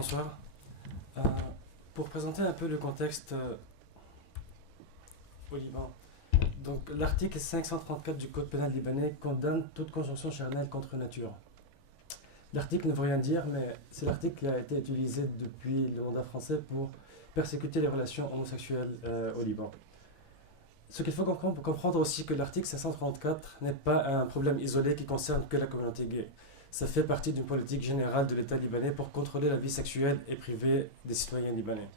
Bonsoir. Euh, pour présenter un peu le contexte au Liban. Donc, l'article 534 du Code pénal libanais condamne toute conjonction charnelle contre nature. L'article ne veut rien dire, mais c'est l'article qui a été utilisé depuis le mandat français pour persécuter les relations homosexuelles au Liban. Ce qu'il faut comprendre aussi que l'article 534 n'est pas un problème isolé qui concerne que la communauté gay. Ça fait partie d'une politique générale de l'État libanais pour contrôler la vie sexuelle et privée des citoyens libanais.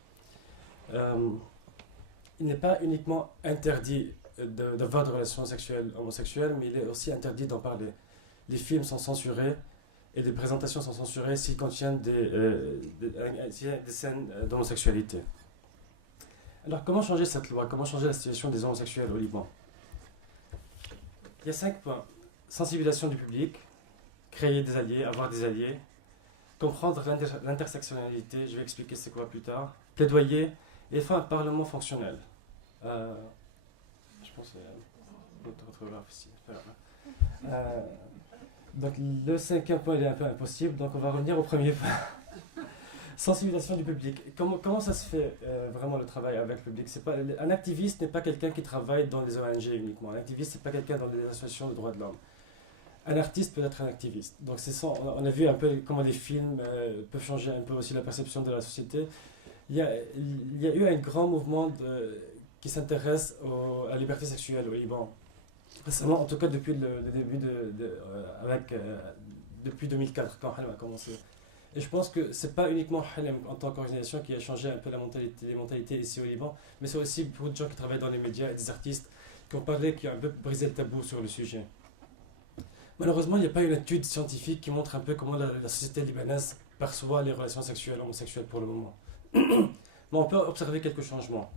Il n'est pas uniquement interdit d'avoir des relations sexuelles homosexuelles, mais il est aussi interdit d'en parler. Les films sont censurés et les présentations sont censurées s'ils contiennent des scènes d'homosexualité. Alors, comment changer cette loi? Comment changer la situation des homosexuels au Liban? Il y a 5 points. Sensibilisation du public, créer des alliés, avoir des alliés, comprendre l'intersectionnalité, je vais expliquer c'est quoi plus tard, plaidoyer, et enfin un parlement fonctionnel. Je pense que c'est notre orthographe ici. Donc le 5e point il est un peu impossible, donc on va revenir au premier point. Sensibilisation du public. Comment ça se fait vraiment le travail avec le public? Un activiste n'est pas quelqu'un qui travaille dans les ONG uniquement. Un activiste, c'est pas quelqu'un dans les associations de droits de l'homme. Un artiste peut être un activiste. Donc on a vu un peu comment les films peuvent changer un peu aussi la perception de la société. Il y a eu un grand mouvement qui s'intéresse à la liberté sexuelle au Liban. Récemment, en tout cas depuis le début depuis 2004 quand Halem a commencé. Et je pense que c'est pas uniquement Halem en tant qu'organisation qui a changé un peu les mentalités ici au Liban, mais c'est aussi beaucoup de gens qui travaillent dans les médias et des artistes qui ont parlé, qui ont un peu brisé le tabou sur le sujet. Malheureusement, il n'y a pas une étude scientifique qui montre un peu comment la société libanaise perçoit les relations sexuelles homosexuelles pour le moment. Mais on peut observer quelques changements.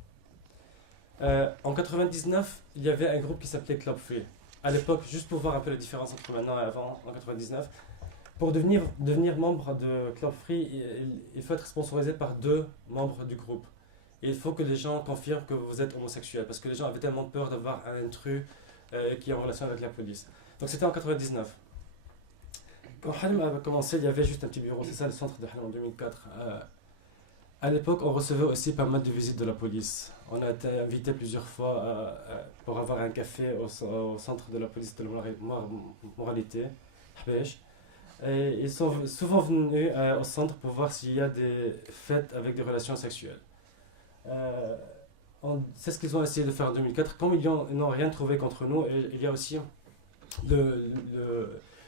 En 99, il y avait un groupe qui s'appelait Club Free. À l'époque, juste pour voir un peu la différence entre maintenant et avant, en 99, pour devenir membre de Club Free, il faut être sponsorisé par 2 membres du groupe. Et il faut que les gens confirment que vous êtes homosexuel, parce que les gens avaient tellement peur d'avoir un intrus qui est en relation avec la police. Donc c'était en 99. Quand Halem a commencé, il y avait juste un petit bureau, c'est ça le centre de Halem en 2004. À l'époque, on recevait aussi pas mal de visites de la police. On a été invité plusieurs fois pour avoir un café au centre de la police de la moralité, Hbesh. Et ils sont souvent venus au centre pour voir s'il y a des fêtes avec des relations sexuelles. C'est ce qu'ils ont essayé de faire en 2004. Comme ils n'ont rien trouvé contre nous, et il y a aussi la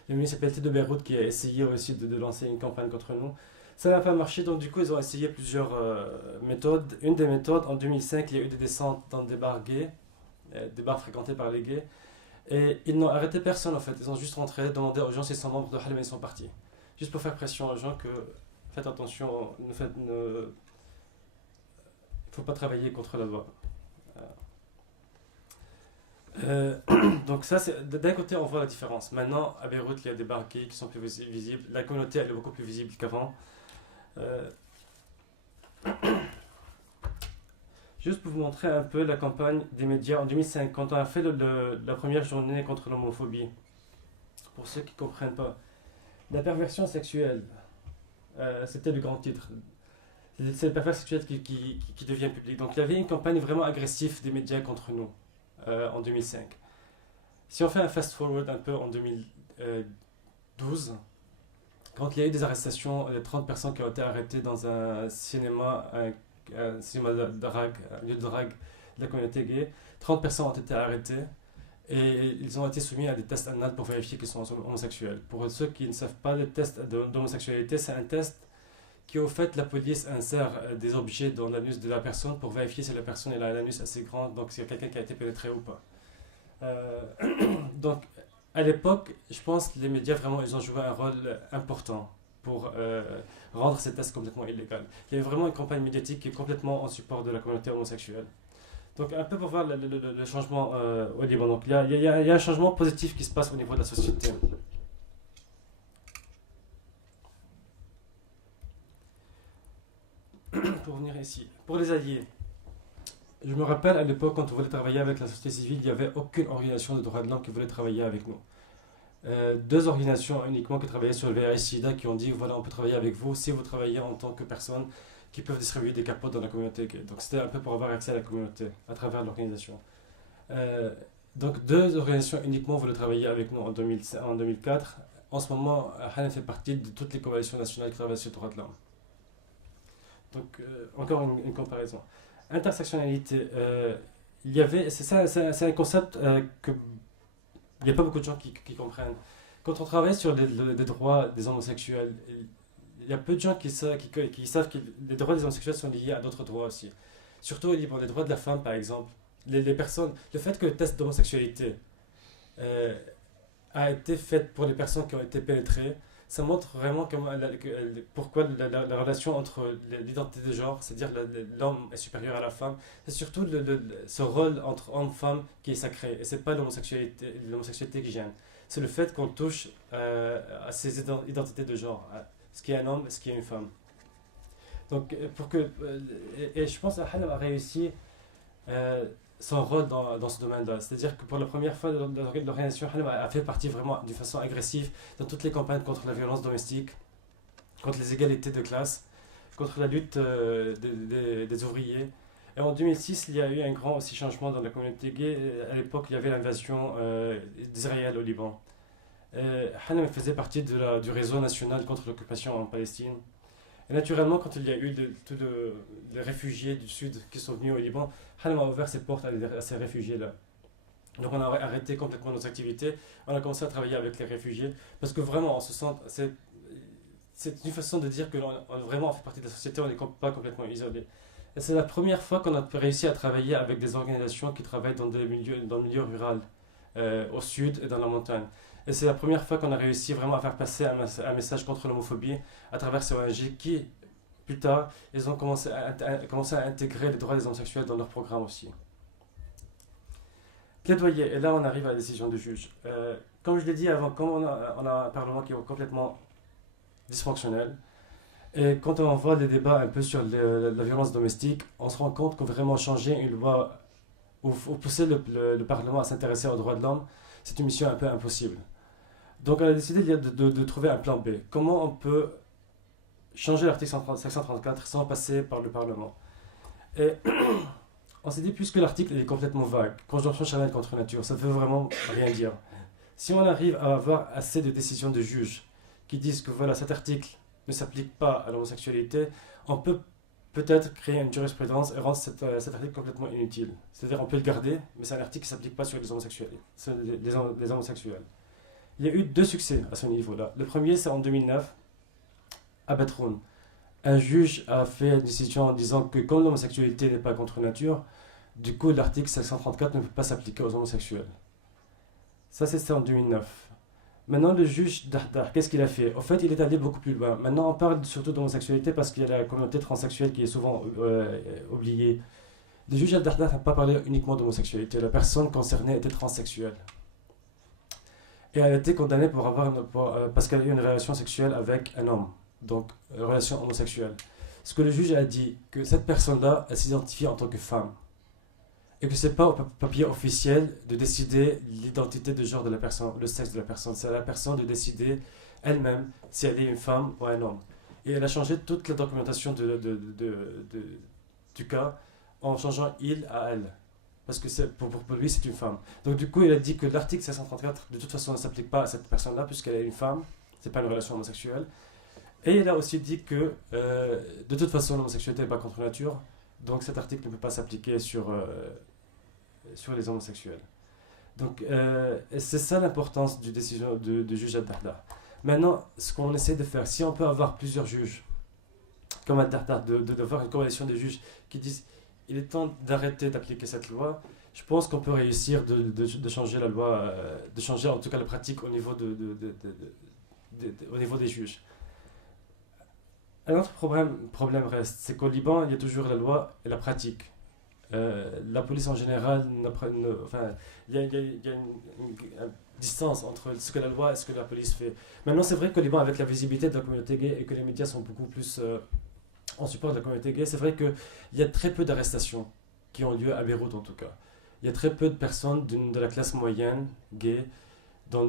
municipalité de Beyrouth qui a essayé aussi de lancer une campagne contre nous. Ça n'a pas marché, donc du coup ils ont essayé plusieurs méthodes. Une des méthodes, en 2005, il y a eu des descentes dans des bars gays, des bars fréquentés par les gays. Et ils n'ont arrêté personne en fait, ils ont juste rentré, demandé aux gens s'ils sont membres de Halem et ils sont partis. Juste pour faire pression aux gens que faites attention, il ne faut pas travailler contre la loi. Donc ça, d'un côté on voit la différence. Maintenant à Beyrouth il y a des bars gays qui sont plus visibles, la communauté elle est beaucoup plus visible qu'avant. Juste pour vous montrer un peu la campagne des médias en 2005, quand on a fait la première journée contre l'homophobie. Pour ceux qui ne comprennent pas, la perversion sexuelle, c'était le grand titre. C'est la perversion sexuelle qui devient publique. Donc il y avait une campagne vraiment agressive des médias contre nous en 2005. Si on fait un fast-forward un peu en 2012, quand il y a eu des arrestations, il y a 30 personnes qui ont été arrêtées dans un cinéma de drague, un lieu de drague de la communauté gay. 30 personnes ont été arrêtées et ils ont été soumis à des tests anal pour vérifier qu'ils sont homosexuels. Pour ceux qui ne savent pas, le test d'homosexualité, c'est un test qui, au fait, la police insère des objets dans l'anus de la personne pour vérifier si la personne elle a l'anus assez grand, donc s'il y a quelqu'un qui a été pénétré ou pas. Donc, à l'époque, je pense que les médias, vraiment, ils ont joué un rôle important pour rendre ces tests complètement illégaux. Il y a vraiment une campagne médiatique qui est complètement en support de la communauté homosexuelle. Donc un peu pour voir le changement au Liban. Donc il y a un changement positif qui se passe au niveau de la société. Pour revenir ici, pour les alliés, je me rappelle à l'époque quand on voulait travailler avec la société civile, il n'y avait aucune organisation de droits de l'homme qui voulait travailler avec nous. deux organisations uniquement qui travaillaient sur le VIH-Sida qui ont dit voilà, on peut travailler avec vous si vous travaillez en tant que personne qui peuvent distribuer des capotes dans la communauté gay. Donc c'était un peu pour avoir accès à la communauté à travers l'organisation. Euh, donc deux organisations uniquement voulaient travailler avec nous en 2004. En ce moment, Hanan fait partie de toutes les coalitions nationales qui travaillent sur le droit de l'homme. Donc encore une comparaison. Intersectionnalité, il y avait, c'est un concept que il n'y a pas beaucoup de gens qui comprennent. Quand on travaille sur les droits des homosexuels, il y a peu de gens qui savent que les droits des homosexuels sont liés à d'autres droits aussi. Surtout les droits de la femme, par exemple. Les personnes, le fait que le test d'homosexualité euh, a été fait pour les personnes qui ont été pénétrées, ça montre vraiment pourquoi la relation entre l'identité de genre, c'est-à-dire l'homme est supérieur à la femme, c'est surtout ce rôle entre homme et femme qui est sacré. Et c'est pas l'homosexualité qui gêne. C'est le fait qu'on touche à ces identités de genre, à ce qui est un homme et ce qui est une femme. Donc, et je pense que Hanna a réussi euh, son rôle dans ce domaine-là. C'est-à-dire que pour la première fois, l'organisation Halem a fait partie vraiment d'une façon agressive dans toutes les campagnes contre la violence domestique, contre les égalités de classe, contre la lutte des ouvriers. Et en 2006, il y a eu un grand aussi changement dans la communauté gay. À l'époque, il y avait l'invasion d'Israël au Liban. Halem faisait partie du réseau national contre l'occupation en Palestine. Et naturellement, quand il y a eu tous les réfugiés du Sud qui sont venus au Liban, Halem a ouvert ses portes à ces réfugiés-là. Donc on a arrêté complètement nos activités, on a commencé à travailler avec les réfugiés, parce que vraiment, on se sent, c'est une façon de dire que vraiment on fait partie de la société, on n'est pas complètement isolé. Et c'est la première fois qu'on a réussi à travailler avec des organisations qui travaillent dans le milieu rural, au sud et dans la montagne. Et c'est la première fois qu'on a réussi vraiment à faire passer un message contre l'homophobie à travers ces ONG qui, plus tard, ils ont commencé à intégrer les droits des homosexuels dans leur programme aussi. Plaidoyer, et là on arrive à la décision du juge. Comme je l'ai dit avant, comme on a un Parlement qui est complètement dysfonctionnel, et quand on voit des débats un peu sur la violence domestique, on se rend compte que vraiment changer une loi ou pousser le Parlement à s'intéresser aux droits de l'homme, c'est une mission un peu impossible. Donc on a décidé de trouver un plan B. Comment on peut changer l'article 534 sans passer par le Parlement? Et on s'est dit, puisque l'article est complètement vague, conjonction charnelle contre nature, ça ne veut vraiment rien dire. Si on arrive à avoir assez de décisions de juges qui disent que voilà, cet article ne s'applique pas à l'homosexualité, on peut peut-être créer une jurisprudence et rendre cet article complètement inutile. C'est-à-dire on peut le garder, mais c'est un article qui ne s'applique pas sur les homosexuels. Les homosexuels. Il y a eu deux succès à ce niveau-là. Le premier, c'est en 2009, à Batroun. Un juge a fait une décision en disant que comme l'homosexualité n'est pas contre nature, du coup l'article 534 ne peut pas s'appliquer aux homosexuels. Ça, c'était en 2009. Maintenant, le juge Dahdah, qu'est-ce qu'il a fait? En fait, il est allé beaucoup plus loin. Maintenant, on parle surtout d'homosexualité parce qu'il y a la communauté transsexuelle qui est souvent oubliée. Le juge Dahdah n'a pas parlé uniquement d'homosexualité. La personne concernée était transsexuelle. Et elle a été condamnée parce qu'elle a eu une relation sexuelle avec un homme. Donc, une relation homosexuelle. Ce que le juge a dit, que cette personne-là, elle s'identifie en tant que femme. Et que ce n'est pas au papier officiel de décider l'identité de genre de la personne, le sexe de la personne. C'est à la personne de décider elle-même si elle est une femme ou un homme. Et elle a changé toute la documentation du cas en changeant il à elle. Parce que pour lui, c'est une femme. Donc du coup, il a dit que l'article 534, de toute façon, ne s'applique pas à cette personne-là, puisqu'elle est une femme. C'est pas une relation homosexuelle. Et il a aussi dit que, de toute façon, l'homosexualité n'est pas contre nature. Donc cet article ne peut pas s'appliquer sur les homosexuels. Donc c'est ça l'importance du décision de juge Al-Dahdah. Maintenant, ce qu'on essaie de faire, si on peut avoir plusieurs juges, comme Al-Dahdah, d'avoir une coalition de juges qui disent il est temps d'arrêter d'appliquer cette loi, je pense qu'on peut réussir de changer la loi, de changer en tout cas la pratique au niveau, au niveau des juges. Un autre problème reste, c'est qu'au Liban, il y a toujours la loi et la pratique. La police en général, il y a une distance entre ce que la loi et ce que la police fait. Maintenant, c'est vrai qu'au Liban, avec la visibilité de la communauté gay et que les médias sont beaucoup plus en support de la communauté gay, c'est vrai qu'il y a très peu d'arrestations qui ont lieu à Beyrouth en tout cas. Il y a très peu de personnes de la classe moyenne gay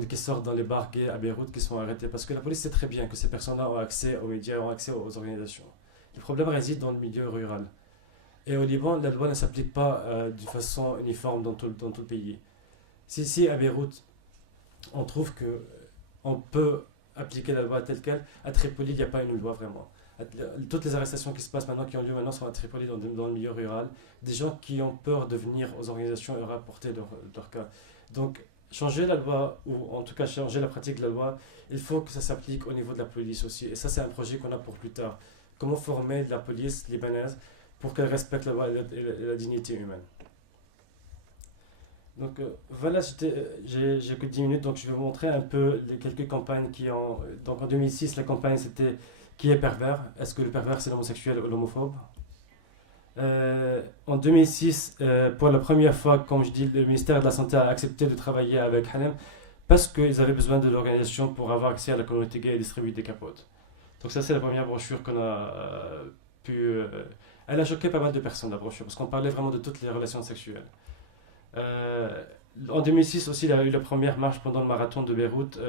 qui sortent dans les bars gays à Beyrouth qui sont arrêtés. Parce que la police sait très bien que ces personnes-là ont accès aux médias, ont accès aux organisations. Le problème réside dans le milieu rural. Et au Liban, la loi ne s'applique pas d'une façon uniforme dans tout le pays. Si ici, à Beyrouth, on trouve que on peut appliquer la loi telle qu'elle, à Tripoli, il n'y a pas une loi vraiment. Toutes les arrestations qui se passent maintenant, qui ont lieu maintenant, sont à Tripoli, dans le milieu rural. Des gens qui ont peur de venir aux organisations et rapporter leur cas. Donc, changer la loi, ou en tout cas changer la pratique de la loi, il faut que ça s'applique au niveau de la police aussi. Et ça, c'est un projet qu'on a pour plus tard. Comment former la police libanaise pour qu'elle respecte la loi et la dignité humaine. Donc voilà, j'ai que 10 minutes, donc je vais vous montrer un peu les quelques campagnes qui ont... Donc en 2006, la campagne c'était qui est pervers? Est-ce que le pervers c'est l'homosexuel ou l'homophobe? En 2006, pour la première fois, comme je dis, le ministère de la Santé a accepté de travailler avec Hanem parce qu'ils avaient besoin de l'organisation pour avoir accès à la communauté gay et distribuer des capotes. Donc ça c'est la première brochure qu'on a pu... elle a choqué pas mal de personnes, la brochure, parce qu'on parlait vraiment de toutes les relations sexuelles. En 2006 aussi, il y a eu la première marche pendant le marathon de Beyrouth,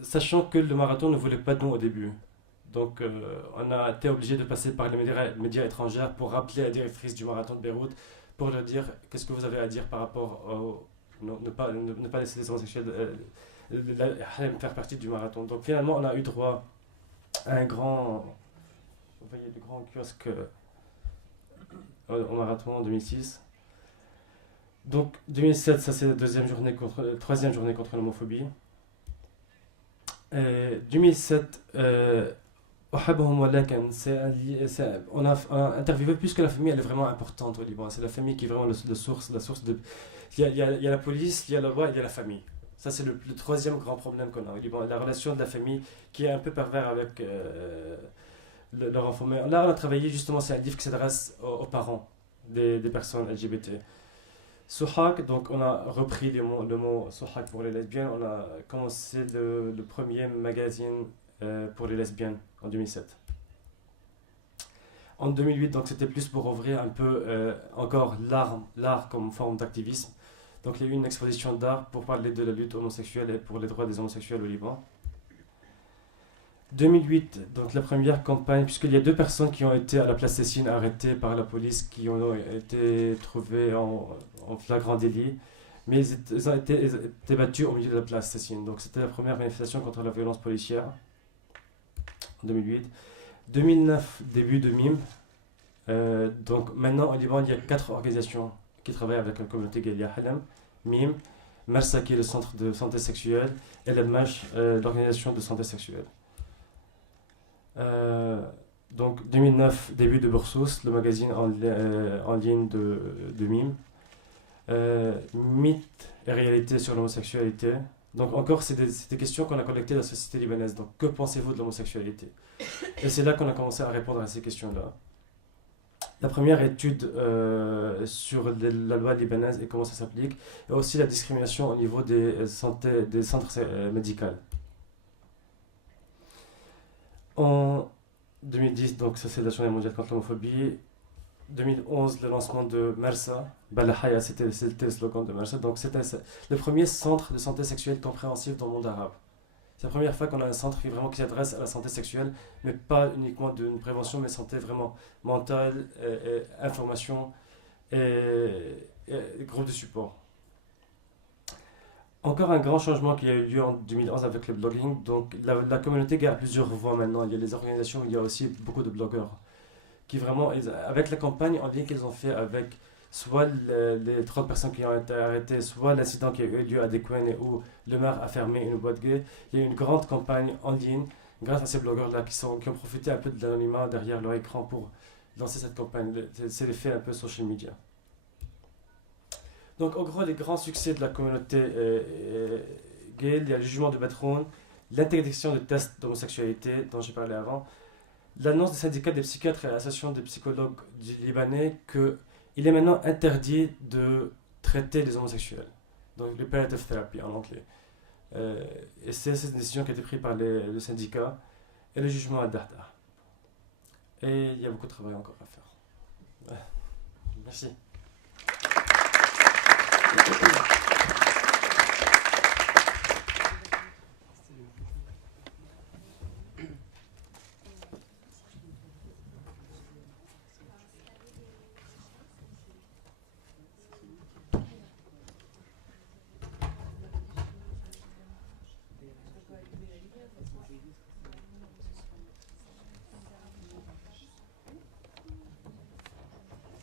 sachant que le marathon ne voulait pas de nous au début. Donc on a été obligé de passer par les médias étrangers pour rappeler la directrice du marathon de Beyrouth, pour leur dire qu'est-ce que vous avez à dire par rapport au... ne pas laisser les homosexuels faire partie du marathon. Donc finalement, on a eu droit à un grand... Vous voyez le grand kiosque au marathon en 2006. Donc 2007, ça c'est la troisième journée contre l'homophobie. 2007 on a interviewé plus que la famille, elle est vraiment importante au Liban. C'est la famille qui est vraiment la source de... Il y a la police, il y a la loi, il y a la famille. Ça c'est le troisième grand problème qu'on a au Liban, la relation de la famille qui est un peu pervers avec leur enfant. Mais là on a travaillé justement, c'est un livre qui s'adresse aux parents des personnes LGBT. Sohag, donc on a repris le mot Sohag pour les lesbiennes. On a commencé le premier magazine pour les lesbiennes en 2007. En 2008, donc c'était plus pour ouvrir un peu encore l'art comme forme d'activisme. Donc il y a eu une exposition d'art pour parler de la lutte homosexuelle et pour les droits des homosexuels au Liban. 2008, donc la première campagne, puisqu'il y a 2 personnes qui ont été à la place Tessine arrêtées par la police, qui ont été trouvées en flagrant délit, mais ils ont été battus au milieu de la place Tessine. Donc c'était la première manifestation contre la violence policière en 2008. 2009, début de MIM. Donc maintenant au Liban, il y a 4 organisations qui travaillent avec la communauté gay. Il y a Halem, MIM, Mersa qui est le centre de santé sexuelle, et l'Admash, l'organisation de santé sexuelle. Donc 2009, début de Boursos, le magazine en ligne de MIM. Mythe et réalité sur l'homosexualité. Donc encore, c'est des questions qu'on a collectées dans la société libanaise. Donc que pensez-vous de l'homosexualité? Et c'est là qu'on a commencé à répondre à ces questions-là. La première étude sur la loi libanaise et comment ça s'applique, et aussi la discrimination au niveau des centres médicaux. En 2010, donc ça c'est la journée mondiale contre l'homophobie. 2011, le lancement de Mersa. Balahaya, c'était le slogan de Mersa. Donc c'était le premier centre de santé sexuelle compréhensif dans le monde arabe. C'est la première fois qu'on a un centre qui s'adresse à la santé sexuelle, mais pas uniquement d'une prévention, mais santé vraiment mentale, information et groupe de support. Encore un grand changement qui a eu lieu en 2011 avec le blogging. Donc la communauté a plusieurs voix maintenant. Il y a les organisations, il y a aussi beaucoup de blogueurs qui vraiment, avec la campagne en ligne qu'ils ont fait avec soit les 30 personnes qui ont été arrêtées, soit l'incident qui a eu lieu à Dekouane où le maire a fermé une boîte gay, il y a eu une grande campagne en ligne grâce à ces blogueurs-là qui ont profité un peu de l'anonymat derrière leur écran pour lancer cette campagne. C'est l'effet un peu social media. Donc en gros, les grands succès de la communauté gay, il y a le jugement de Batroun, l'interdiction de tests d'homosexualité dont j'ai parlé avant, l'annonce du syndicat des psychiatres et l'association des psychologues du Libanais qu'il est maintenant interdit de traiter les homosexuels. Donc le palliative therapy en anglais. Et c'est cette décision qui a été prise par le syndicat et le jugement à Dahdah. Et il y a beaucoup de travail encore à faire. Merci.